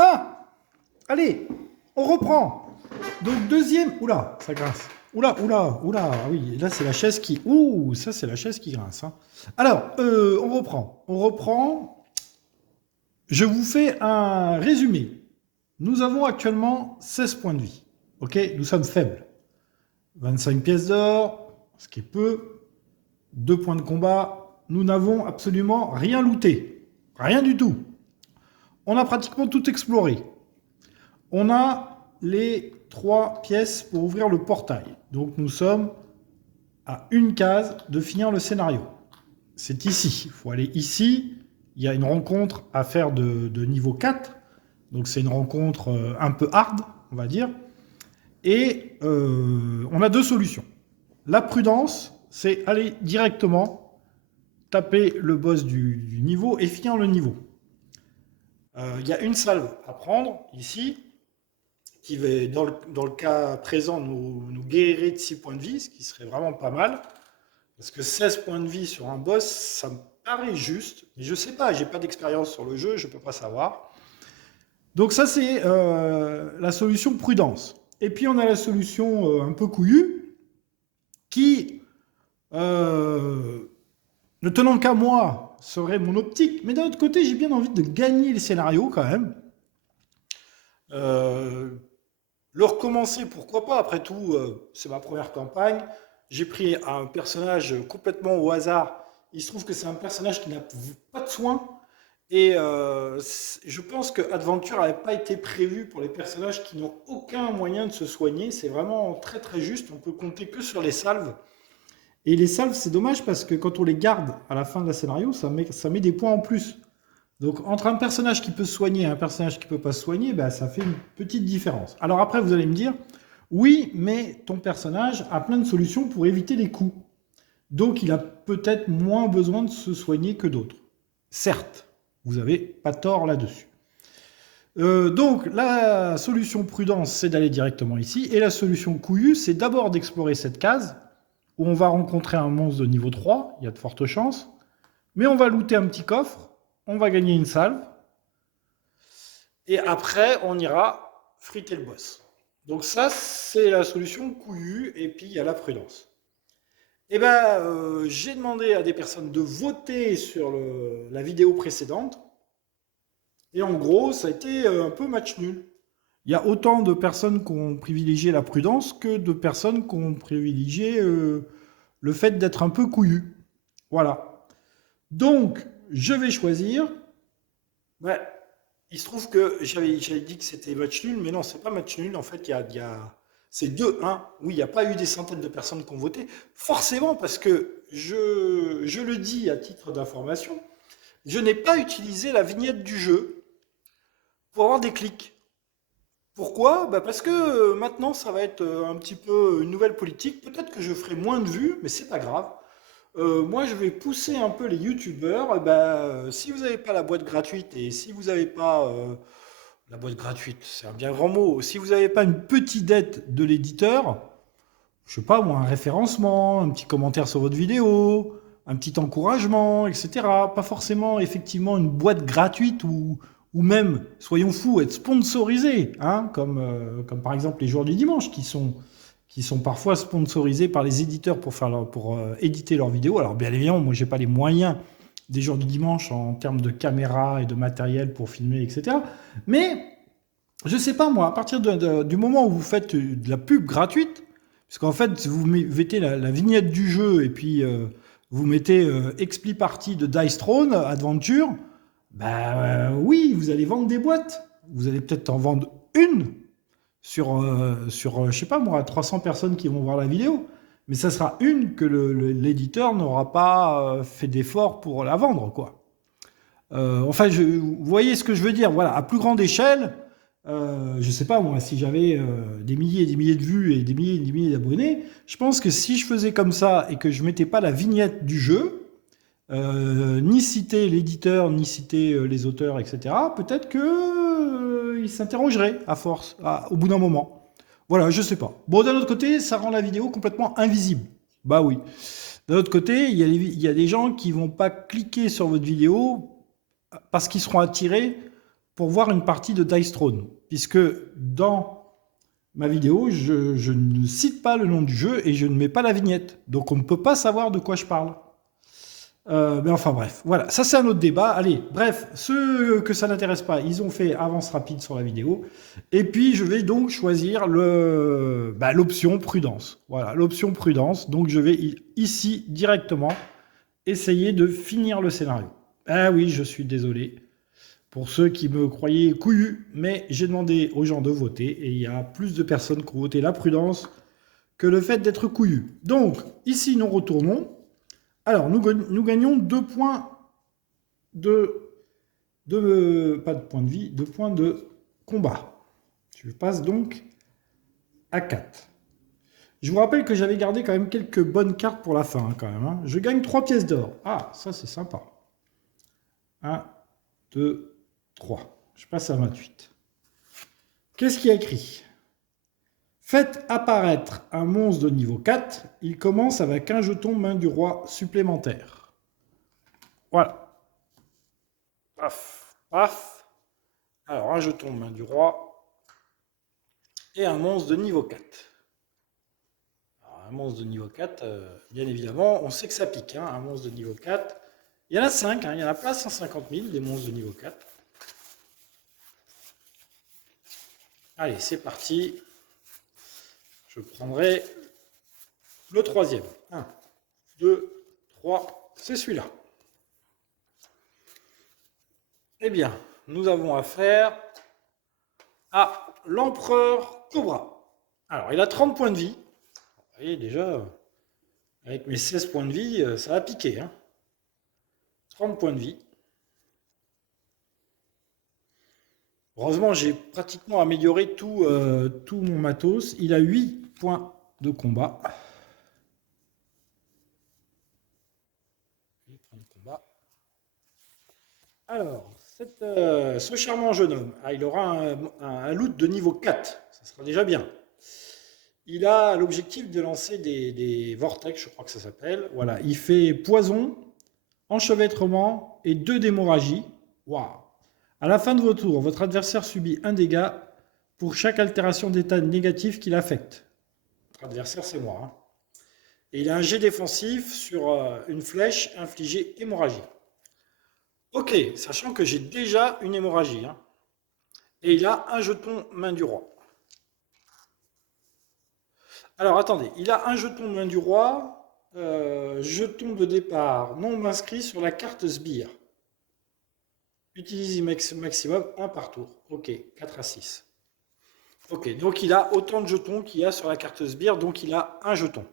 Ah, allez, on reprend. Donc deuxième... Oula, ça grince. Oula, oula, oula. Ah oui, là c'est la chaise qui... Ouh, ça c'est la chaise qui grince. Hein. Alors, on reprend. On reprend. Je vous fais un résumé. Nous avons actuellement 16 points de vie. Ok, nous sommes faibles. 25 pièces d'or, ce qui est peu. 2 points de combat. Nous n'avons absolument rien looté. Rien du tout. On a pratiquement tout exploré. On a les 3 pièces pour ouvrir le portail. Donc nous sommes à une case de finir le scénario. C'est ici. Il faut aller ici. Il y a une rencontre à faire de niveau 4. Donc c'est une rencontre un peu hard, on va dire. Et on a deux solutions. La prudence, c'est aller directement taper le boss du niveau et finir le niveau. Il y a une salve à prendre ici, qui va, dans le cas présent, nous guérirait de 6 points de vie, ce qui serait vraiment pas mal. Parce que 16 points de vie sur un boss, ça me paraît juste. Mais je sais pas, j'ai pas d'expérience sur le jeu, je peux pas savoir. Donc ça, c'est la solution prudence. Et puis on a la solution un peu couillue, qui, ne tenant qu'à moi, serait mon optique. Mais d'un autre côté, j'ai bien envie de gagner les scénarios quand même. Le recommencer, pourquoi pas, après tout, c'est ma première campagne. J'ai pris un personnage complètement au hasard. Il se trouve que c'est un personnage qui n'a pas de soins. Et je pense que Adventure n'avait pas été prévu pour les personnages qui n'ont aucun moyen de se soigner. C'est vraiment très très juste. On peut compter que sur les salves. Et les salves, c'est dommage parce que quand on les garde à la fin de la scénario, ça met des points en plus. Donc entre un personnage qui peut se soigner et un personnage qui ne peut pas se soigner, bah, ça fait une petite différence. Alors après, vous allez me dire, oui, mais ton personnage a plein de solutions pour éviter les coups. Donc il a peut-être moins besoin de se soigner que d'autres. Certes, vous n'avez pas tort là-dessus. Donc la solution prudence, c'est d'aller directement ici. Et la solution couillue, c'est d'abord d'explorer cette case où on va rencontrer un monstre de niveau 3, il y a de fortes chances. Mais on va looter un petit coffre, on va gagner une salve. Et après, on ira friter le boss. Donc ça, c'est la solution couillue. Et puis, il y a la prudence. Eh ben, j'ai demandé à des personnes de voter sur la vidéo précédente. Et en gros, ça a été un peu match nul. Il y a autant de personnes qui ont privilégié la prudence que de personnes qui ont privilégié le fait d'être un peu couillu. Voilà. Donc, je vais choisir. Ouais, il se trouve que j'avais dit que c'était match nul, mais non, c'est pas match nul. En fait, c'est 2-1. Oui, il n'y a pas eu des centaines de personnes qui ont voté. Forcément, parce que je le dis à titre d'information, je n'ai pas utilisé la vignette du jeu pour avoir des clics. Pourquoi? Bah parce que maintenant, ça va être un petit peu une nouvelle politique. Peut-être que je ferai moins de vues, mais c'est pas grave. Moi, je vais pousser un peu les youtubeurs. Eh ben, si vous n'avez pas la boîte gratuite et si vous n'avez pas la boîte gratuite, c'est un bien grand mot. Si vous n'avez pas une petite aide de l'éditeur, je sais pas moi, un référencement, un petit commentaire sur votre vidéo, un petit encouragement, etc. Pas forcément effectivement une boîte gratuite ou même, soyons fous, être sponsorisé, hein, comme par exemple les jours du dimanche qui sont parfois sponsorisés par les éditeurs pour éditer leurs vidéos. Alors bien évidemment, moi j'ai pas les moyens des jours du dimanche en termes de caméra et de matériel pour filmer, etc. Mais je sais pas moi, à partir du moment où vous faites de la pub gratuite, parce qu'en fait vous mettez la vignette du jeu et puis vous mettez Expli Party de Dice Throne Adventure, bah oui, vous allez vendre des boîtes. Vous allez peut-être en vendre une sur je sais pas moi, 300 personnes qui vont voir la vidéo. Mais ça sera une que l'éditeur n'aura pas fait d'effort pour la vendre, quoi. Enfin, vous voyez ce que je veux dire. Voilà, à plus grande échelle, je sais pas moi, si j'avais des milliers et des milliers de vues et des milliers d'abonnés, je pense que si je faisais comme ça et que je mettais pas la vignette du jeu, ni citer l'éditeur, ni citer les auteurs, etc., peut-être que il s'interrogerait à force, au bout d'un moment. Voilà, je sais pas. Bon, d'un autre côté, ça rend la vidéo complètement invisible. Bah oui. D'un autre côté, il y a des gens qui vont pas cliquer sur votre vidéo parce qu'ils seront attirés pour voir une partie de Dice Throne, puisque dans ma vidéo, je ne cite pas le nom du jeu et je ne mets pas la vignette. Donc on ne peut pas savoir de quoi je parle. Mais enfin bref, voilà, ça c'est un autre débat. Allez, bref, ceux que ça n'intéresse pas, ils ont fait avance rapide sur la vidéo. Et puis je vais donc choisir l'option prudence. Voilà, l'option prudence. Donc je vais ici directement essayer de finir le scénario. Ah oui, je suis désolé pour ceux qui me croyaient couillu, mais j'ai demandé aux gens de voter et il y a plus de personnes qui ont voté la prudence que le fait d'être couillu. Donc ici nous retournons. Alors, nous gagnons 2 points pas de points de vie, 2 points de combat. Je passe donc à 4. Je vous rappelle que j'avais gardé quand même quelques bonnes cartes pour la fin, hein, quand même. Hein. Je gagne 3 pièces d'or. Ah, ça c'est sympa. 1, 2, 3. Je passe à 28. Qu'est-ce qu'il y a écrit ? Faites apparaître un monstre de niveau 4. Il commence avec un jeton main du roi supplémentaire. Voilà. Paf, paf. Alors, un jeton main du roi et un monstre de niveau 4. Alors, un monstre de niveau 4, bien évidemment, on sait que ça pique. Hein, un monstre de niveau 4. Il y en a 5, hein, il n'y en a pas 150 000, des monstres de niveau 4. Allez, c'est parti. Je prendrai le troisième. 1, 2, 3, c'est celui-là. Eh bien, nous avons affaire à l'empereur Cobra. Alors, il a 30 points de vie. Vous voyez, déjà, avec mes 16 points de vie, ça a piqué. Hein. 30 points de vie. Heureusement, j'ai pratiquement amélioré tout mon matos. Il a 8 points de combat. Alors, ce charmant jeune homme, il aura un loot de niveau 4. Ça sera déjà bien. Il a l'objectif de lancer des vortex, je crois que ça s'appelle. Voilà, il fait poison, enchevêtrement et 2 d'hémorragie. Waouh! À la fin de votre tour, votre adversaire subit un dégât pour chaque altération d'état négatif qu'il affecte. Votre adversaire, c'est moi. Hein. Et il a un jet défensif sur une flèche infligée hémorragie. Ok, sachant que j'ai déjà une hémorragie. Hein. Et il a un jeton main du roi. Alors attendez, il a un jeton main du roi, jeton de départ non inscrit sur la carte sbire. Utilise maximum 1 par tour. Ok, 4 à 6. Ok, donc il a autant de jetons qu'il y a sur la carte sbire, donc il a un jeton.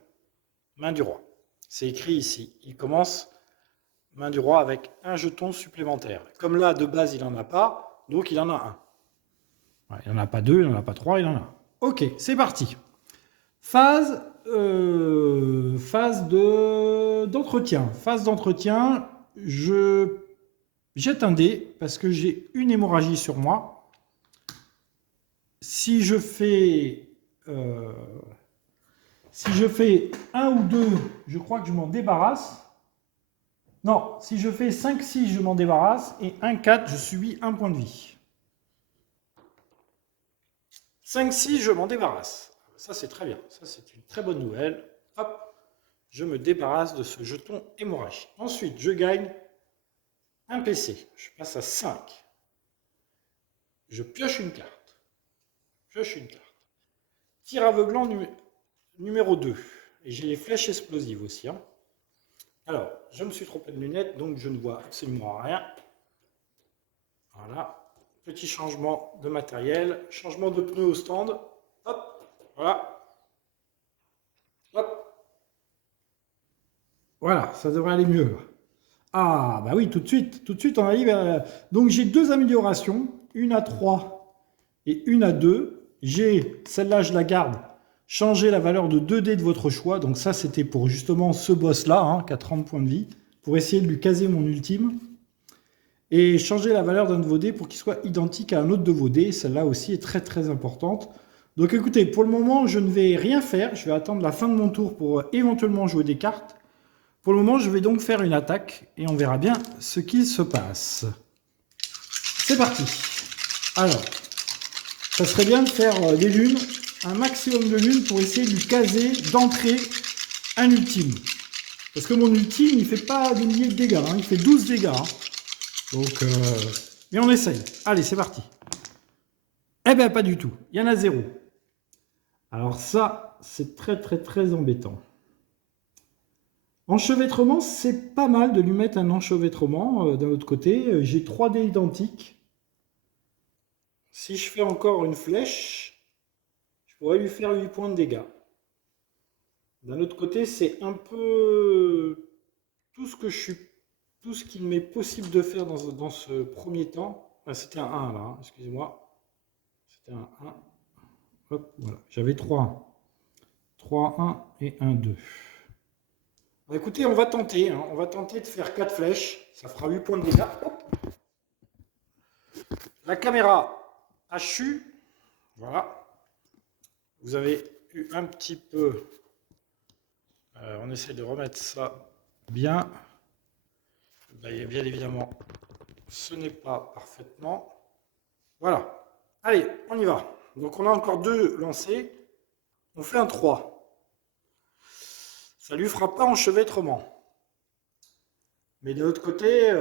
Main du roi. C'est écrit ici. Il commence main du roi avec un jeton supplémentaire. Comme là, de base, il n'en a pas, donc il en a un. Ouais, il n'en a pas 2, il n'en a pas 3, il en a un. Ok, c'est parti. Phase d'entretien. Phase d'entretien, je jette un dé parce que j'ai une hémorragie sur moi. Si je fais 1 ou 2, je crois que je m'en débarrasse. Non, si je fais 5-6, je m'en débarrasse. Et 1-4, je subis 1 point de vie. 5-6, je m'en débarrasse. Ça, c'est très bien. Ça, c'est une très bonne nouvelle. Hop, je me débarrasse de ce jeton hémorragie. Ensuite, je gagne un PC. Je passe à 5. Je pioche une carte. Tir aveuglant numéro 2. Et j'ai les flèches explosives aussi. Hein. Alors, je me suis trompé de lunettes, donc je ne vois absolument rien. Voilà. Petit changement de matériel. Changement de pneu au stand. Hop, voilà. Hop. Voilà, ça devrait aller mieux. Ah, bah oui, tout de suite, on arrive à... Donc, j'ai 2 améliorations. Une à 3 et une à 2. J'ai, celle-là, je la garde. Changer la valeur de 2 dés de votre choix. Donc ça, c'était pour justement ce boss-là, hein, qui a 30 points de vie, pour essayer de lui caser mon ultime. Et changer la valeur d'un de vos dés pour qu'il soit identique à un autre de vos dés. Celle-là aussi est très très importante. Donc écoutez, pour le moment, je ne vais rien faire. Je vais attendre la fin de mon tour pour éventuellement jouer des cartes. Pour le moment, je vais donc faire une attaque et on verra bien ce qu'il se passe. C'est parti. Alors, ça serait bien de faire des lunes, un maximum de lunes pour essayer de lui caser d'entrée un ultime. Parce que mon ultime, il fait pas des milliers de dégâts, hein, il fait 12 dégâts. Hein. Donc, mais on essaye. Allez, c'est parti. Eh ben, pas du tout. Il y en a 0. Alors ça, c'est très très très embêtant. Enchevêtrement, c'est pas mal de lui mettre un enchevêtrement. D'un autre côté, j'ai 3 dés identiques. Si je fais encore une flèche, je pourrais lui faire 8 points de dégâts. D'un autre côté, c'est un peu tout ce qu'il m'est possible de faire dans ce premier temps. Ah, c'était un 1 là, hein, excusez-moi. C'était un 1. Hop, voilà. J'avais 3 1. 3 1 et 1 2. Bah, écoutez, on va tenter. Hein. On va tenter de faire 4 flèches. Ça fera 8 points de dégâts. Hop. La caméra a chu. Voilà. Vous avez eu un petit peu... on essaie de remettre ça bien. Bien évidemment, ce n'est pas parfaitement. Voilà. Allez, on y va. Donc on a encore 2 lancés. On fait un 3. Ça lui fera pas enchevêtrement. Mais de l'autre côté,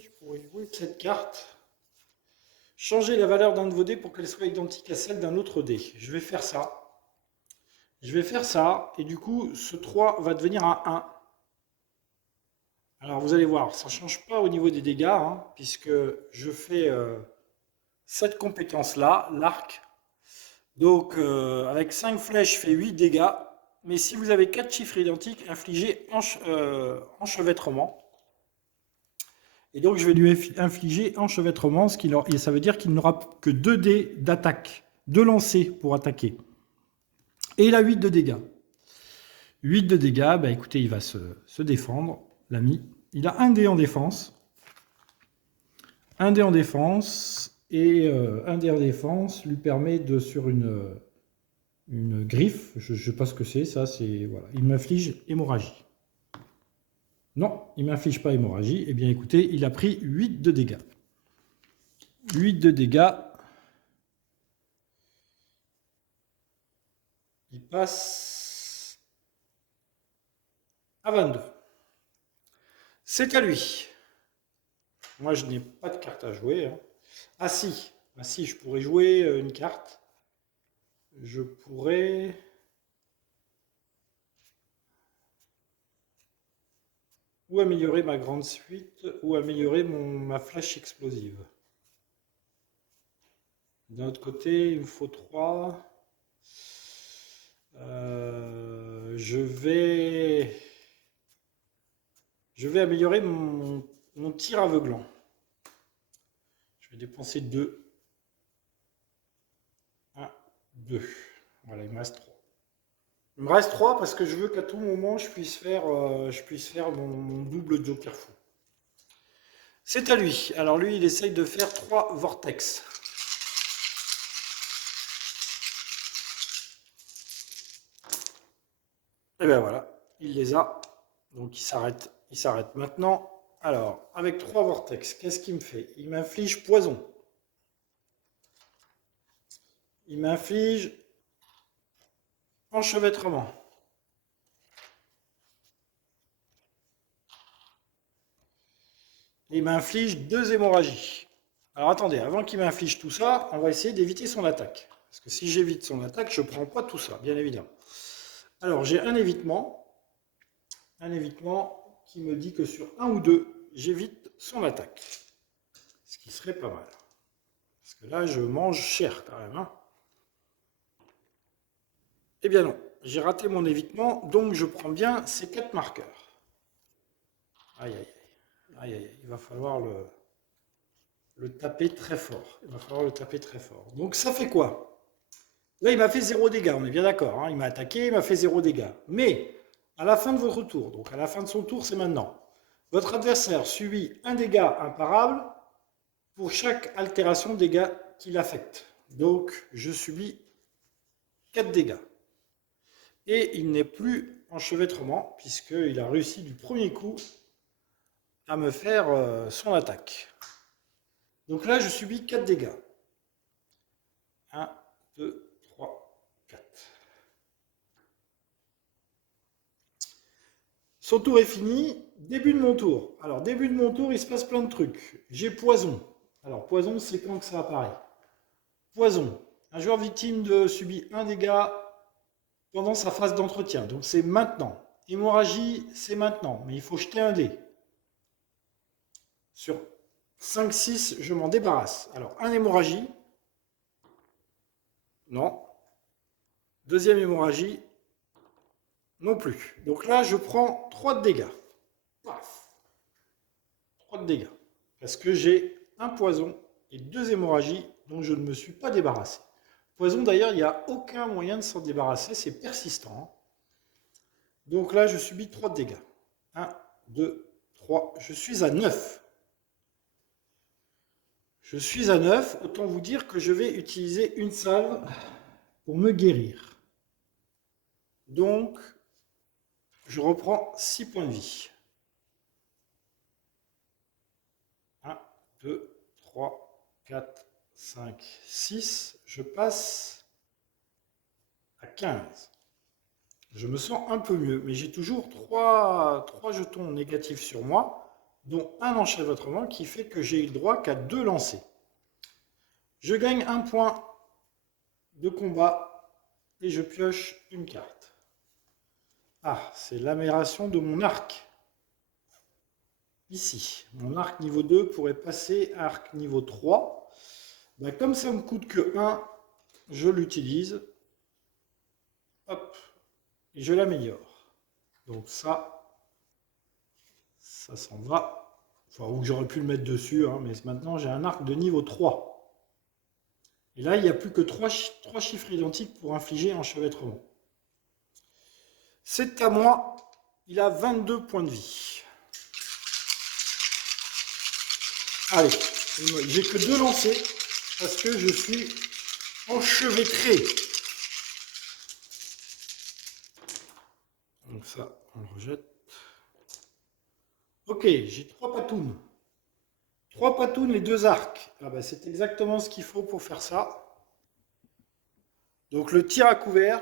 je pourrais jouer cette carte. Changer la valeur d'un de vos dés pour qu'elle soit identique à celle d'un autre dé. Je vais faire ça. Je vais faire ça. Et du coup, ce 3 va devenir un 1. Alors vous allez voir, ça ne change pas au niveau des dégâts, hein, puisque je fais cette compétence-là, l'arc. Donc avec 5 flèches, fait 8 dégâts. Mais si vous avez 4 chiffres identiques, infligez enchevêtrement. Et donc je vais lui infliger enchevêtrement, et ça veut dire qu'il n'aura que 2 dés d'attaque, 2 lancers pour attaquer. Et il a 8 de dégâts. 8 de dégâts, bah écoutez, il va se défendre, l'ami. Il a un dé en défense. Un dé en défense. Et un dé en défense lui permet de, sur une griffe, je ne sais pas ce que c'est, ça, c'est... Voilà, il m'inflige hémorragie. Non, il ne m'inflige pas hémorragie. Eh bien, écoutez, il a pris 8 de dégâts. 8 de dégâts. Il passe à 22. C'est à lui. Moi, je n'ai pas de carte à jouer. Hein. Ah si, je pourrais jouer une carte. Je pourrais... ou améliorer ma grande suite, ou améliorer ma flèche explosive. D'un autre côté, il me faut 3. Je vais améliorer mon tir aveuglant. Je vais dépenser 2. 1, 2. Voilà, il me reste 3. Il me reste 3 parce que je veux qu'à tout moment, je puisse faire mon double joker fou. C'est à lui. Alors lui, il essaye de faire 3 vortex. Et bien voilà, il les a. Donc il s'arrête. Il s'arrête maintenant. Alors, avec 3 vortex, qu'est-ce qu'il me fait? Il m'inflige poison. Il m'inflige enchevêtrement. Et il m'inflige 2 hémorragies. Alors attendez, avant qu'il m'inflige tout ça, on va essayer d'éviter son attaque. Parce que si j'évite son attaque, je ne prends pas tout ça, bien évidemment. Alors j'ai un évitement qui me dit que sur 1 ou 2, j'évite son attaque. Ce qui serait pas mal. Parce que là, je mange cher quand même. Hein. Eh bien non, j'ai raté mon évitement, donc je prends bien ces 4 marqueurs. Aïe aïe aïe. Aïe aïe aïe, il va falloir le taper très fort. Il va falloir le taper très fort. Donc ça fait quoi? Là, il m'a fait 0 dégâts, on est bien d'accord. Hein. Il m'a attaqué, il m'a fait 0 dégâts. Mais, à la fin de votre tour, donc à la fin de son tour, c'est maintenant, votre adversaire subit un dégât imparable pour chaque altération de dégâts qu'il affecte. Donc, je subis 4 dégâts. Et il n'est plus enchevêtrement, puisqu'il a réussi du premier coup à me faire son attaque. Donc là, je subis 4 dégâts. 1, 2, 3, 4. Son tour est fini. Début de mon tour. Alors, début de mon tour, il se passe plein de trucs. J'ai poison. Alors, poison, c'est quand que ça apparaît. Poison. Un joueur victime subit un dégât pendant sa phase d'entretien. Donc, c'est maintenant. Hémorragie, c'est maintenant. Mais il faut jeter un dé. Sur 5, 6, je m'en débarrasse. Alors, un hémorragie. Non. Deuxième hémorragie. Non plus. Donc là, je prends 3 de dégâts. Paf. 3 de dégâts. Parce que j'ai un poison et 2 hémorragies dont je ne me suis pas débarrassé. Poison, d'ailleurs, il n'y a aucun moyen de s'en débarrasser. C'est persistant. Donc là, je subis 3 de dégâts. 1, 2, 3. Je suis à 9. Je suis à 9. Autant vous dire que je vais utiliser une salve pour me guérir. Donc, je reprends 6 points de vie. 1, 2, 3, 4, 5, 6. Je passe à 15. Je me sens un peu mieux, mais j'ai toujours 3 jetons négatifs sur moi, dont un enchevêtrement qui fait que j'ai eu le droit qu'à 2 lancers. Je gagne un point de combat et je pioche une carte. Ah, c'est l'amélioration de mon arc. Ici, mon arc niveau 2 pourrait passer à arc niveau 3. Ben, comme ça me coûte que 1, je l'utilise. Hop, et je l'améliore. Donc ça s'en va. Enfin, ou j'aurais pu le mettre dessus, hein, mais maintenant j'ai un arc de niveau 3. Et là, il n'y a plus que 3 chiffres identiques pour infliger un enchevêtrement. C'est à moi. Il a 22 points de vie. Allez, j'ai que 2 lancers parce que je suis enchevêtré. Donc ça, on le rejette. Ok, j'ai 3 patounes. 3 patounes et 2 arcs. Ah bah, c'est exactement ce qu'il faut pour faire ça. Donc le tir à couvert.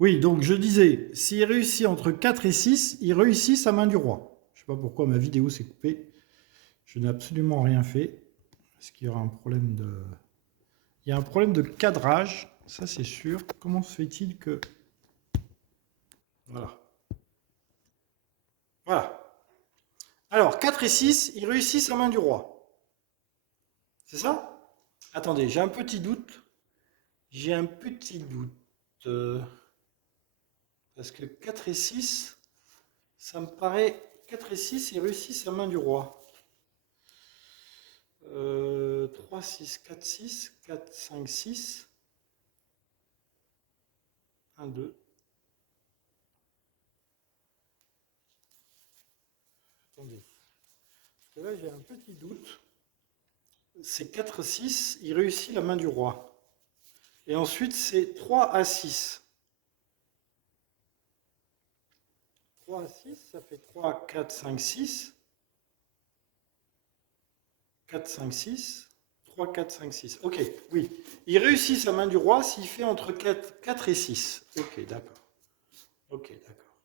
Oui, donc je disais, s'il réussit entre 4 et 6, il réussit sa main du roi. Je ne sais pas pourquoi ma vidéo s'est coupée. Je n'ai absolument rien fait. Est-ce qu'il y aura un problème de... Il y a un problème de cadrage, ça c'est sûr. Comment se fait-il que... Voilà. Voilà. Alors, 4 et 6, il réussit sa main du roi. C'est ça? Attendez, j'ai un petit doute. J'ai un petit doute. Parce que 4 et 6, ça me paraît... 4 et 6, il réussit sa main du roi. 3, 6, 4, 6, 4, 5, 6. 1, 2. Attendez. Parce que là, j'ai un petit doute. C'est 4, 6, il réussit la main du roi. Et ensuite, c'est 3 à 6. 3 à 6, ça fait 3, 4, 5, 6. 4, 5, 6. 3, 4, 5, 6. Ok, oui. Il réussit sa main du roi s'il fait entre 4 et 6. Ok, d'accord. Ok, d'accord.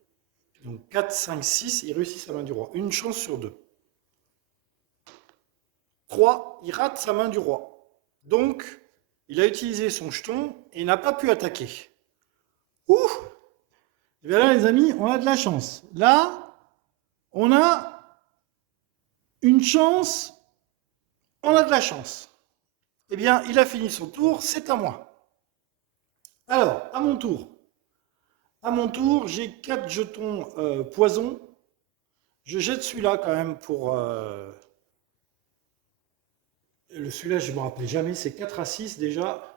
Donc 4, 5, 6, il réussit sa main du roi. Une chance sur 2. 3, il rate sa main du roi. Donc, il a utilisé son jeton et il n'a pas pu attaquer. Ouh! Et bien là, les amis, on a de la chance. Là, on a une chance. On a de la chance. Eh bien, il a fini son tour, c'est à moi. Alors, à mon tour. À mon tour, j'ai 4 jetons poison. Je jette celui-là quand même pour... Celui-là, je ne me rappelle jamais, c'est 4 à 6 déjà.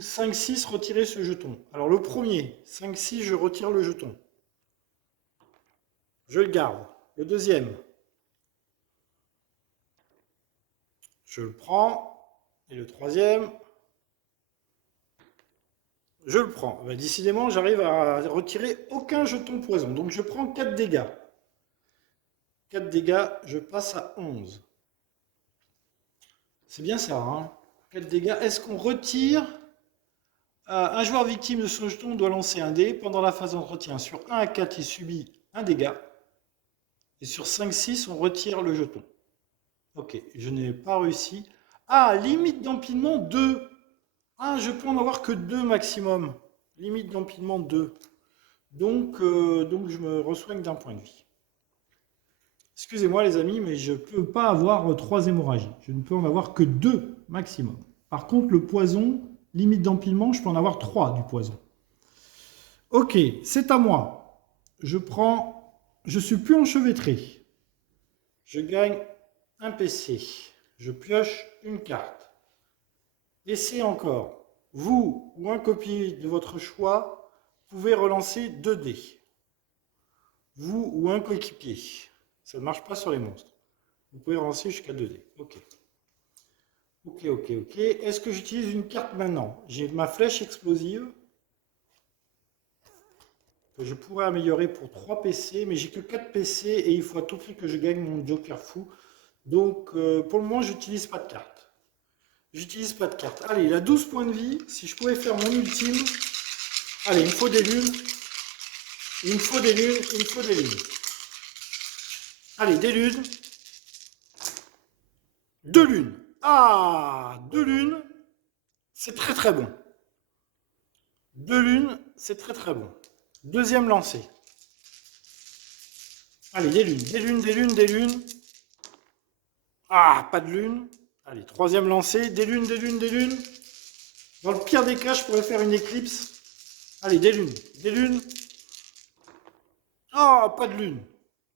5, 6, retirer ce jeton. Alors le premier, 5, 6, je retire le jeton. Je le garde. Le deuxième, je le prends. Et le troisième, Je le prends. Ben, décidément, j'arrive à retirer aucun jeton poison. Donc je prends 4 dégâts. 4 dégâts, je passe à 11. C'est bien ça, hein? 4 dégâts. Est-ce qu'on retire un joueur victime de son jeton doit lancer un dé. Pendant la phase d'entretien, sur 1 à 4, il subit un dégât. Et sur 5-6, on retire le jeton. Ok, je n'ai pas réussi. Ah, limite d'empilement 2. Ah, je peux en avoir que 2 maximum. Limite d'empilement 2. Donc je me resoigne d'un point de vie. Excusez-moi les amis, mais je ne peux pas avoir 3 hémorragies. Je ne peux en avoir que 2 maximum. Par contre, le poison, limite d'empilement, je peux en avoir 3 du poison. Ok, c'est à moi. Je prends... Je suis plus enchevêtré. Je gagne un PC. Je pioche une carte. Essai encore. Vous ou un copier de votre choix pouvez relancer 2 dés. Vous ou un coéquipier. Ça ne marche pas sur les monstres. Vous pouvez relancer jusqu'à 2 dés. Ok. Ok. Est-ce que j'utilise une carte maintenant? J'ai ma flèche explosive que je pourrais améliorer pour 3 PC, mais j'ai que 4 PC et il faut à tout prix que je gagne mon Joker fou. Donc pour le moment, j'utilise pas de carte. J'utilise pas de carte. Allez, il a 12 points de vie. Si je pouvais faire mon ultime. Allez, il me faut des lunes. Il me faut des lunes. Il me faut des lunes. Allez, des lunes. 2 lunes. Ah, 2 lunes. C'est très très bon. 2 lunes, c'est très très bon. Deuxième lancé. Allez, des lunes, des lunes, des lunes, des lunes. Ah, pas de lune. Allez, troisième lancé. Des lunes, des lunes, des lunes. Dans le pire des cas, je pourrais faire une éclipse. Allez, des lunes, des lunes. Ah, pas de lune.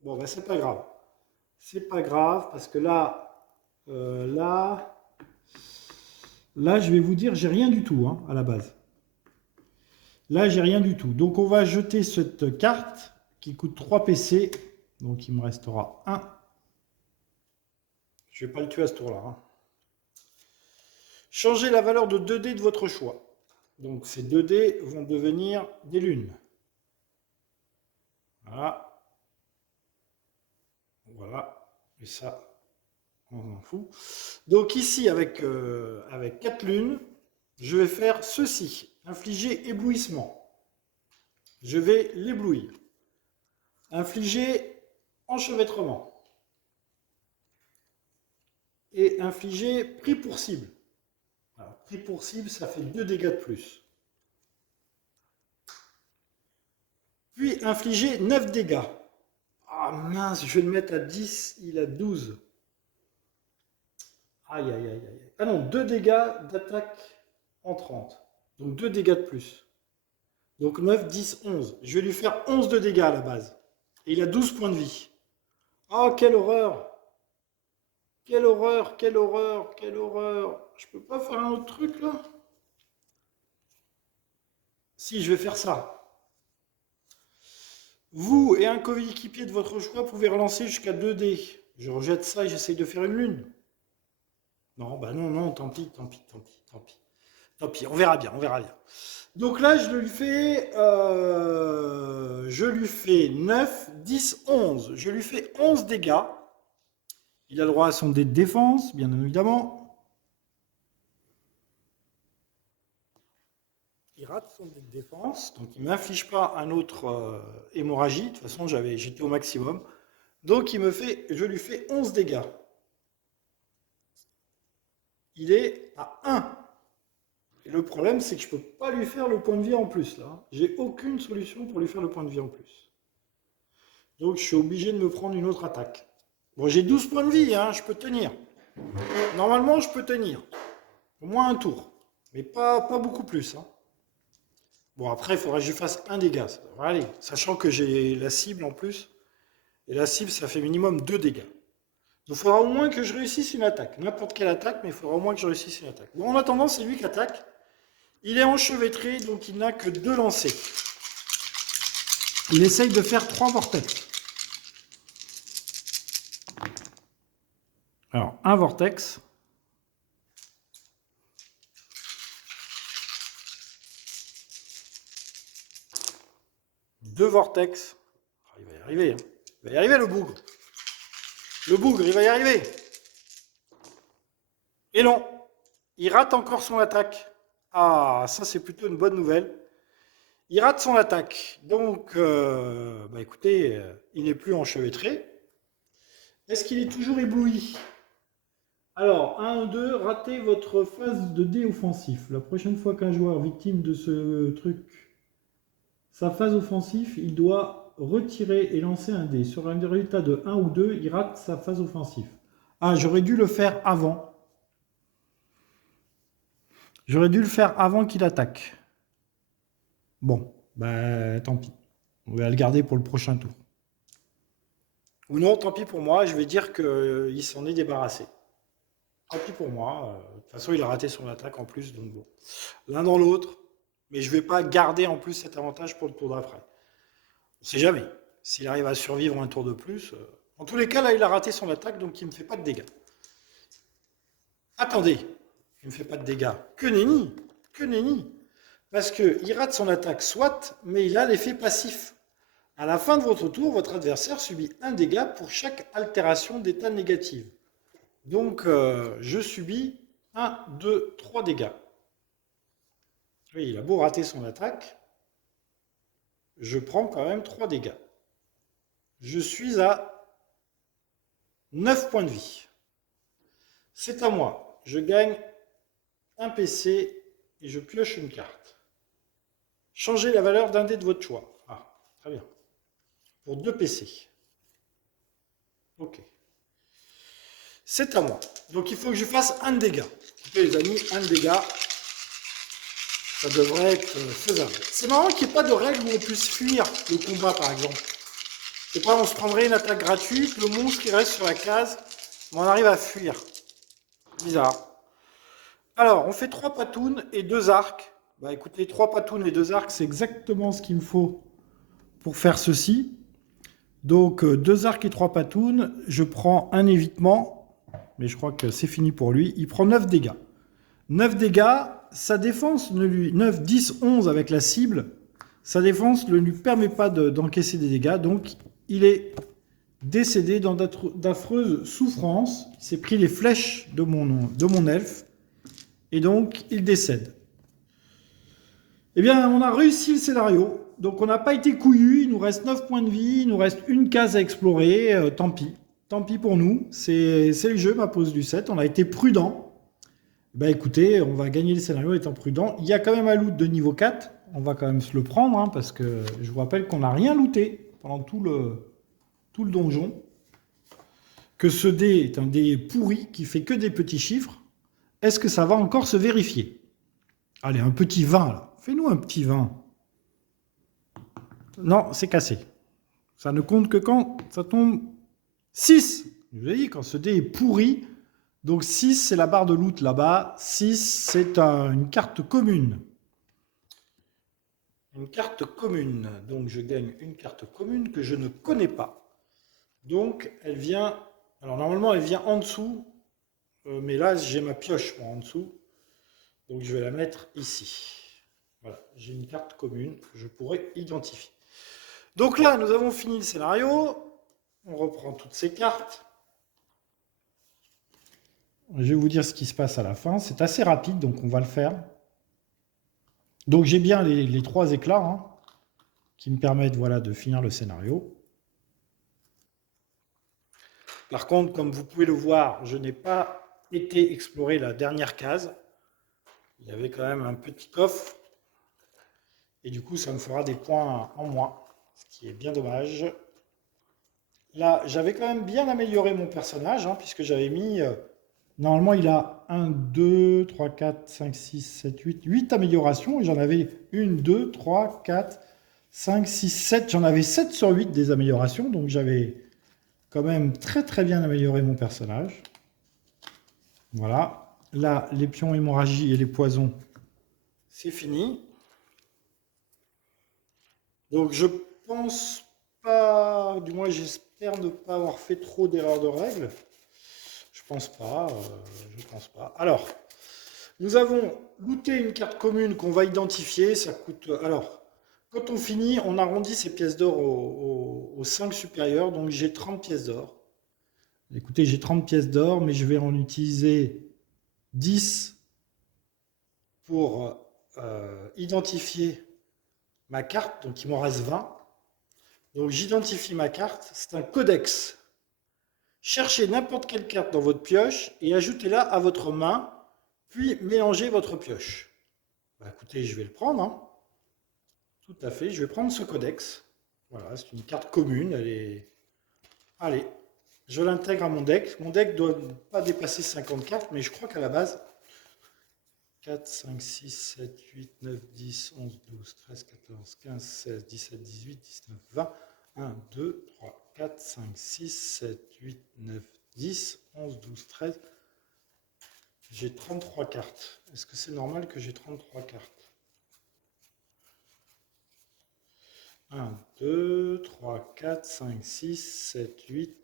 Bon, ben c'est pas grave. C'est pas grave parce que là, je vais vous dire, j'ai rien du tout hein, à la base. Là, j'ai rien du tout. Donc, on va jeter cette carte qui coûte 3 PC. Donc, il me restera 1. Je ne vais pas le tuer à ce tour-là. Hein. Changez la valeur de 2 dés de votre choix. Donc, ces 2 dés vont devenir des lunes. Voilà. Voilà. Et ça, on en fout. Donc, ici, avec 4 lunes, je vais faire ceci. Infliger éblouissement. Je vais l'éblouir. Infliger enchevêtrement. Et infliger pris pour cible. Alors, pris pour cible, ça fait 2 dégâts de plus. Puis infliger 9 dégâts. Ah mince, je vais le mettre à 10, il a 12. Aïe. Ah non, 2 dégâts d'attaque en 30. Donc 2 dégâts de plus. Donc 9, 10, 11. Je vais lui faire 11 de dégâts à la base. Et il a 12 points de vie. Oh, quelle horreur! Quelle horreur! Je peux pas faire un autre truc là? Si, je vais faire ça. Vous et un coéquipier de votre choix pouvez relancer jusqu'à 2 dés. Je rejette ça et j'essaye de faire une lune. Non, bah non, tant pis. Tant pis, on verra bien. Donc là, je lui fais 9, 10, 11. Je lui fais 11 dégâts. Il a le droit à son dé de défense, bien évidemment. Il rate son dé de défense, donc il ne m'inflige pas un autre hémorragie. De toute façon, j'étais au maximum. Donc je lui fais 11 dégâts. Il est à 1. Et le problème, c'est que je ne peux pas lui faire le point de vie en plus. Là, j'ai aucune solution pour lui faire le point de vie en plus. Donc je suis obligé de me prendre une autre attaque. Bon, j'ai 12 points de vie, hein, je peux tenir. Normalement, je peux tenir. Au moins un tour. Mais pas beaucoup plus. Hein. Bon, après, il faudrait que je fasse un dégât. Ça devrait aller. Sachant que j'ai la cible en plus. Et la cible, ça fait minimum 2 dégâts. Donc il faudra au moins que je réussisse une attaque. N'importe quelle attaque, mais il faudra au moins que je réussisse une attaque. Bon, en attendant, c'est lui qui attaque. Il est enchevêtré, donc il n'a que 2 lancers. Il essaye de faire 3 vortex. Alors, un vortex. 2 vortex. Ah, il va y arriver, hein. Il va y arriver le bougre. Le bougre, il va y arriver. Et non, il rate encore son attaque. Ah, ça c'est plutôt une bonne nouvelle. Il rate son attaque. Donc, bah écoutez, il n'est plus enchevêtré. Est-ce qu'il est toujours ébloui? Alors, 1 ou 2, ratez votre phase de dé offensif. La prochaine fois qu'un joueur victime de ce truc, sa phase offensive, il doit retirer et lancer un dé. Sur un résultat de 1 ou 2, il rate sa phase offensive. Ah, j'aurais dû le faire avant. J'aurais dû le faire avant qu'il attaque. Bon, bah tant pis. On va le garder pour le prochain tour. Ou non, tant pis pour moi, je vais dire qu'il s'en est débarrassé. Tant pis pour moi. De toute façon, il a raté son attaque en plus, donc bon. L'un dans l'autre. Mais je ne vais pas garder en plus cet avantage pour le tour d'après. On ne sait jamais. S'il arrive à survivre un tour de plus. En tous les cas, là, il a raté son attaque, donc il ne me fait pas de dégâts. Attendez, il ne me fait pas de dégâts. Que nenni. Que nenni. Parce qu'il rate son attaque, soit, mais il a l'effet passif. À la fin de votre tour, votre adversaire subit un dégât pour chaque altération d'état négative. Donc, je subis 1, 2, 3 dégâts. Oui, il a beau rater son attaque, je prends quand même 3 dégâts. Je suis à 9 points de vie. C'est à moi. Je gagne un PC et je pioche une carte. Changez la valeur d'un dé de votre choix. Ah, très bien. Pour 2 PC. Ok. C'est à moi. Donc il faut que je fasse un dégât. Écoutez les amis, un dégât, ça devrait être faisable. C'est marrant qu'il n'y ait pas de règle où on puisse fuir le combat par exemple. C'est pas on se prendrait une attaque gratuite, le monstre qui reste sur la case, mais on arrive à fuir. Bizarre. Alors, on fait 3 patounes et 2 arcs. Bah écoutez, 3 patounes et 2 arcs, c'est exactement ce qu'il me faut pour faire ceci. Donc, 2 arcs et 3 patounes, je prends un évitement, mais je crois que c'est fini pour lui. Il prend 9 dégâts. 9 dégâts, sa défense ne lui... 9, 10, 11 avec la cible, sa défense ne lui permet pas d'encaisser des dégâts, donc il est décédé dans d'affreuses souffrances. Il s'est pris les flèches de mon elfe, et donc il décède. Eh bien, on a réussi le scénario. Donc on n'a pas été couillu, il nous reste 9 points de vie, il nous reste une case à explorer, tant pis. Tant pis pour nous, c'est le jeu, ma pose du 7, on a été prudent. Bah écoutez, on va gagner le scénario étant prudent. Il y a quand même un loot de niveau 4, on va quand même se le prendre, hein, parce que je vous rappelle qu'on n'a rien looté pendant tout le donjon. Que ce dé est un dé pourri qui fait que des petits chiffres. Est-ce que ça va encore se vérifier? Allez, un petit 20 là. Fais-nous un petit 20. Non, c'est cassé. Ça ne compte que quand ça tombe 6. Je vous ai dit, quand ce dé est pourri. Donc 6, c'est la barre de loot là-bas. 6, c'est une carte commune. Une carte commune. Donc je gagne une carte commune que je ne connais pas. Donc elle vient... Alors normalement, elle vient en dessous. Mais là, j'ai ma pioche moi, en dessous. Donc je vais la mettre ici. Voilà, j'ai une carte commune que je pourrais identifier. Donc là, nous avons fini le scénario. On reprend toutes ces cartes. Je vais vous dire ce qui se passe à la fin. C'est assez rapide, donc on va le faire. Donc j'ai bien les 3 éclats hein, qui me permettent voilà, de finir le scénario. Par contre, comme vous pouvez le voir, je n'ai pas été explorer la dernière case. Il y avait quand même un petit coffre. Et du coup, ça me fera des points en moins, ce qui est bien dommage. Là, j'avais quand même bien amélioré mon personnage, hein, puisque j'avais mis... normalement, il a 1, 2, 3, 4, 5, 6, 7, 8, 8 améliorations. Et j'en avais 1, 2, 3, 4, 5, 6, 7. J'en avais 7 sur 8 des améliorations. Donc, j'avais quand même très très bien amélioré mon personnage. Voilà. Là, les pions hémorragie et les poisons, c'est fini. Donc, je pense pas... Du moins, j'espère ne pas avoir fait trop d'erreurs de règles. Je pense pas. Alors, nous avons looté une carte commune qu'on va identifier. Ça coûte... Alors, Quand on finit, on arrondit ces pièces d'or aux 5 supérieurs. Donc j'ai 30 pièces d'or. Écoutez, j'ai 30 pièces d'or, mais je vais en utiliser 10 pour identifier ma carte. Donc il m'en reste 20. Donc j'identifie ma carte. C'est un codex. Cherchez n'importe quelle carte dans votre pioche et ajoutez-la à votre main, puis mélangez votre pioche. Bah, écoutez, je vais le prendre, hein. Tout à fait, je vais prendre ce codex. Voilà, c'est une carte commune. Elle est... Allez, je l'intègre à mon deck. Mon deck ne doit pas dépasser 50 cartes, mais je crois qu'à la base, 4, 5, 6, 7, 8, 9, 10, 11, 12, 13, 14, 15, 16, 17, 18, 19, 20. 1, 2, 3, 4, 5, 6, 7, 8, 9, 10, 11, 12, 13. J'ai 33 cartes. Est-ce que c'est normal que j'ai 33 cartes? 1, 2, 3, 4, 5, 6, 7, 8,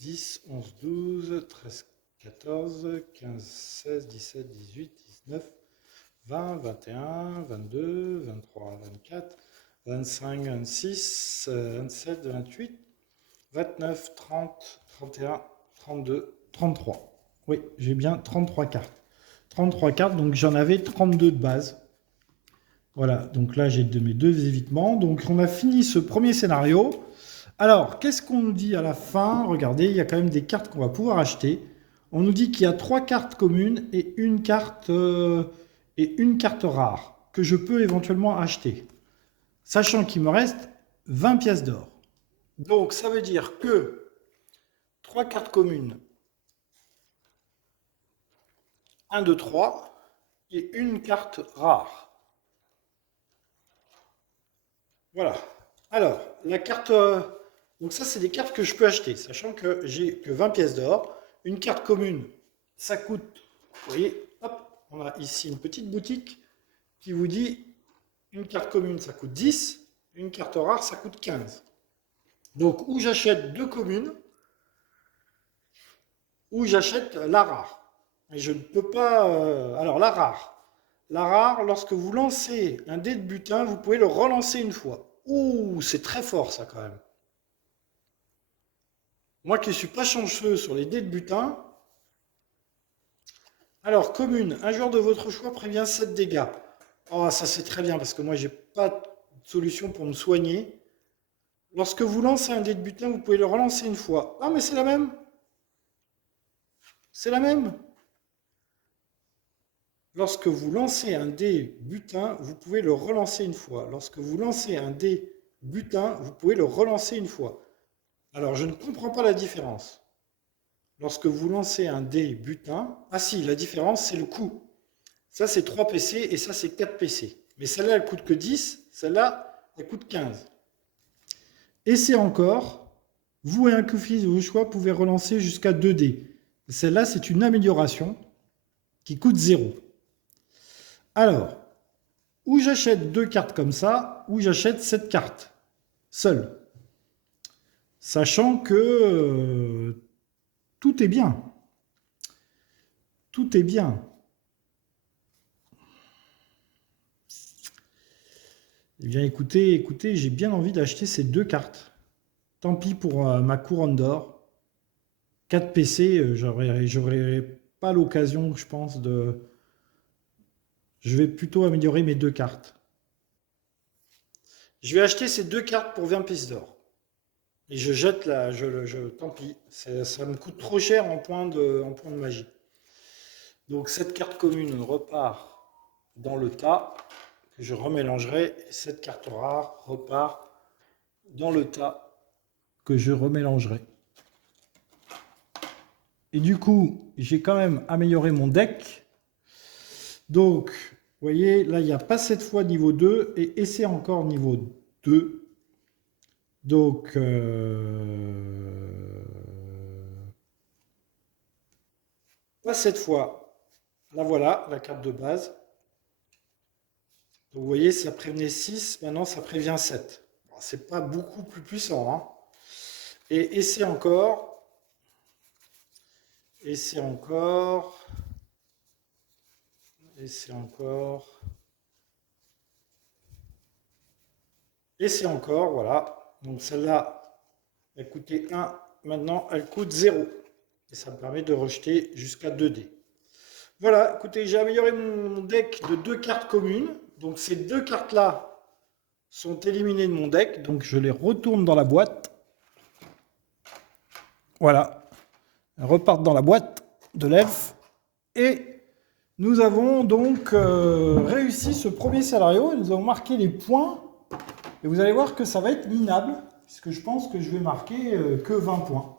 10, 11, 12, 13, 14, 15, 16, 17, 18, 19, 20, 21, 22, 23, 24, 25, 26, 27, 28, 29, 30, 31, 32, 33. Oui, j'ai bien 33 cartes. 33 cartes, donc j'en avais 32 de base. Voilà, donc là j'ai mes deux évitements. Donc on a fini ce premier scénario. Alors, qu'est-ce qu'on nous dit à la fin? Regardez, il y a quand même des cartes qu'on va pouvoir acheter. On nous dit qu'il y a 3 cartes communes et une carte rare que je peux éventuellement acheter, sachant qu'il me reste 20 pièces d'or. Donc ça veut dire que 3 cartes communes, 1, 2, 3, et une carte rare. Voilà. Alors, la carte... donc ça, c'est des cartes que je peux acheter, sachant que j'ai que 20 pièces d'or. Une carte commune, ça coûte... Vous voyez, hop, on a ici une petite boutique qui vous dit une carte commune, ça coûte 10, une carte rare, ça coûte 15. Donc, ou j'achète deux communes, ou j'achète la rare. Et je ne peux pas... alors, la rare. La rare, lorsque vous lancez un dé de butin, vous pouvez le relancer une fois. Ouh, c'est très fort ça quand même. Moi qui ne suis pas chanceux sur les dés de butin. Alors, commune, un joueur de votre choix prévient 7 dégâts. Oh, ça c'est très bien parce que moi j'ai pas de solution pour me soigner. Lorsque vous lancez un dé de butin, vous pouvez le relancer une fois. Ah, mais c'est la même. C'est la même. Lorsque vous lancez un dé butin, vous pouvez le relancer une fois. Lorsque vous lancez un dé butin, vous pouvez le relancer une fois. Alors, je ne comprends pas la différence. Lorsque vous lancez un dé butin, ah si, la différence, c'est le coût. Ça, c'est 3 PC et ça, c'est 4 PC. Mais celle-là, elle coûte que 10, celle-là, elle coûte 15. Et c'est encore, vous et un coefficient de vos choix pouvez relancer jusqu'à 2 dés. Celle-là, c'est une amélioration qui coûte 0. Alors, ou j'achète 2 cartes comme ça, ou j'achète 7 cartes, seule. Sachant que tout est bien. Tout est bien. Eh bien, écoutez, j'ai bien envie d'acheter ces 2 cartes. Tant pis pour ma couronne d'or. 4 PC, j'aurais pas l'occasion, je pense, de... Je vais plutôt améliorer mes 2 cartes. Je vais acheter ces 2 cartes pour 20 pièces d'or. Et je jette la... tant pis. Ça me coûte trop cher en points de magie. Donc cette carte commune repart dans le tas que je remélangerai. Et cette carte rare repart dans le tas que je remélangerai. Et du coup, j'ai quand même amélioré mon deck. Donc, vous voyez, là, il n'y a pas cette fois niveau 2 et c'est encore niveau 2. Donc, pas cette fois. Là, voilà, la carte de base. Donc, vous voyez, ça prévenait 6, maintenant ça prévient 7. Bon, c'est pas beaucoup plus puissant, hein. Et c'est encore. Et c'est encore. Et c'est encore. Et c'est encore, voilà. Donc celle-là, elle coûtait 1, maintenant elle coûte 0. Et ça me permet de rejeter jusqu'à 2 dés. Voilà, écoutez, j'ai amélioré mon deck de 2 cartes communes. Donc ces 2 cartes-là sont éliminées de mon deck. Donc je les retourne dans la boîte. Voilà. Elles repartent dans la boîte de l'elfe. Et nous avons donc réussi ce premier scénario. Nous avons marqué les points. Et vous allez voir que ça va être minable. Puisque je pense que je vais marquer que 20 points.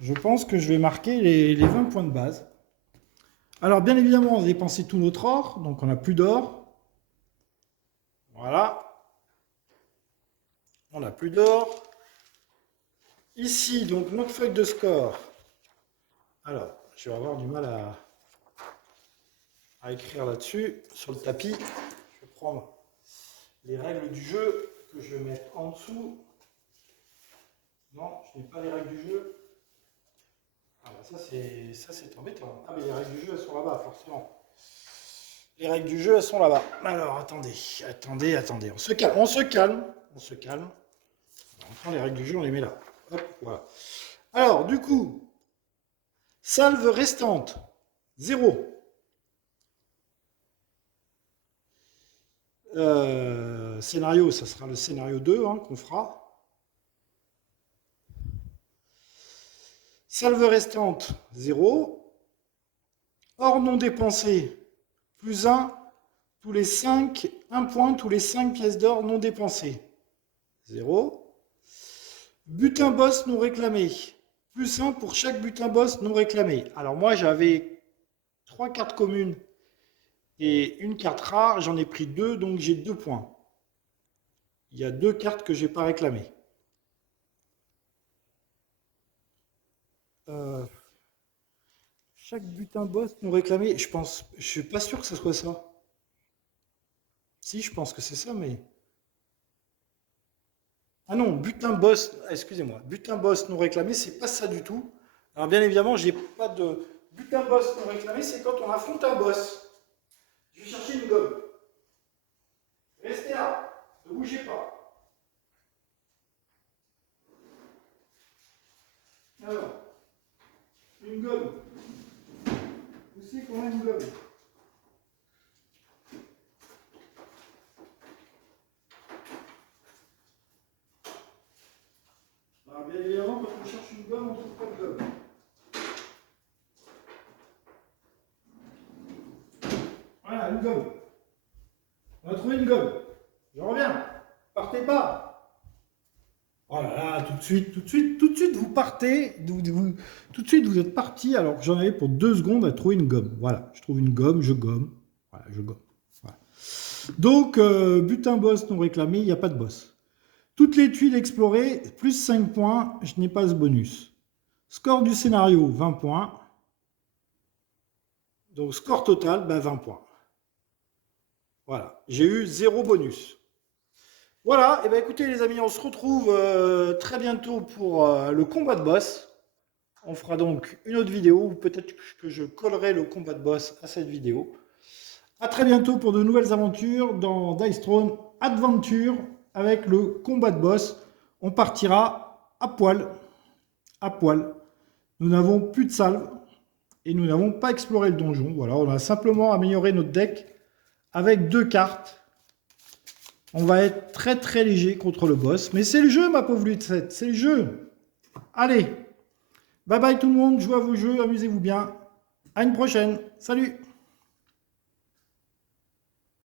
Je pense que je vais marquer les 20 points de base. Alors, bien évidemment, on a dépensé tout notre or, donc on n'a plus d'or. Voilà. On n'a plus d'or. Ici, donc, notre feuille de score. Alors, je vais avoir du mal à écrire là-dessus, sur le tapis. Je vais prendre les règles du jeu que je vais mettre en dessous. Non, je n'ai pas les règles du jeu. Ah bah ça c'est embêtant. Ah mais les règles du jeu elles sont là-bas forcément. Les règles du jeu elles sont là-bas. Alors attendez. On se calme. On prend les règles du jeu, on les met là. Hop, voilà. Alors du coup, salve restante, 0. Scénario, ça sera le scénario 2 hein, qu'on fera. Salve restante, 0. Or non dépensé, plus 1 tous les 5, 1 point tous les 5 pièces d'or non dépensées. 0. Butin boss non réclamé, plus 1 pour chaque butin boss non réclamé. Alors moi j'avais 3 cartes communes et une carte rare, j'en ai pris 2, donc j'ai 2 points. Il y a 2 cartes que j'ai pas réclamées. Chaque butin boss non réclamé, je suis pas sûr que ce soit ça. Si, je pense que c'est ça, mais... Ah non, butin boss, excusez-moi, butin boss non réclamé, c'est pas ça du tout. Alors bien évidemment, j'ai pas de... Butin boss non réclamé, c'est quand on affronte un boss. Je vais chercher une gomme. Restez là, ne bougez pas. Alors, une gomme. Où c'est qu'on a une gomme? Alors bien évidemment, quand on cherche une gomme, on ne trouve pas de gomme. Voilà, une gomme. On a trouvé une gomme. Je reviens. Partez pas. Oh là là, tout de suite, vous partez. Tout de suite, vous êtes parti alors que j'en avais pour 2 secondes à trouver une gomme. Voilà, je trouve une gomme, je gomme. Voilà, je gomme. Voilà. Donc, butin boss non réclamé, il n'y a pas de boss. Toutes les tuiles explorées, plus 5 points, je n'ai pas ce bonus. Score du scénario, 20 points. Donc, score total, 20 points. Voilà, j'ai eu 0 bonus. Voilà, et bien écoutez les amis, on se retrouve très bientôt pour le combat de boss. On fera donc une autre vidéo, ou peut-être que je collerai le combat de boss à cette vidéo. A très bientôt pour de nouvelles aventures dans Dice Throne Adventure avec le combat de boss. On partira à poil. À poil. Nous n'avons plus de salve et nous n'avons pas exploré le donjon. Voilà, on a simplement amélioré notre deck avec 2 cartes. On va être très très léger contre le boss. Mais c'est le jeu, ma pauvre Lucette, c'est le jeu. Allez, bye bye tout le monde, jouez à vos jeux, amusez-vous bien. À une prochaine, salut.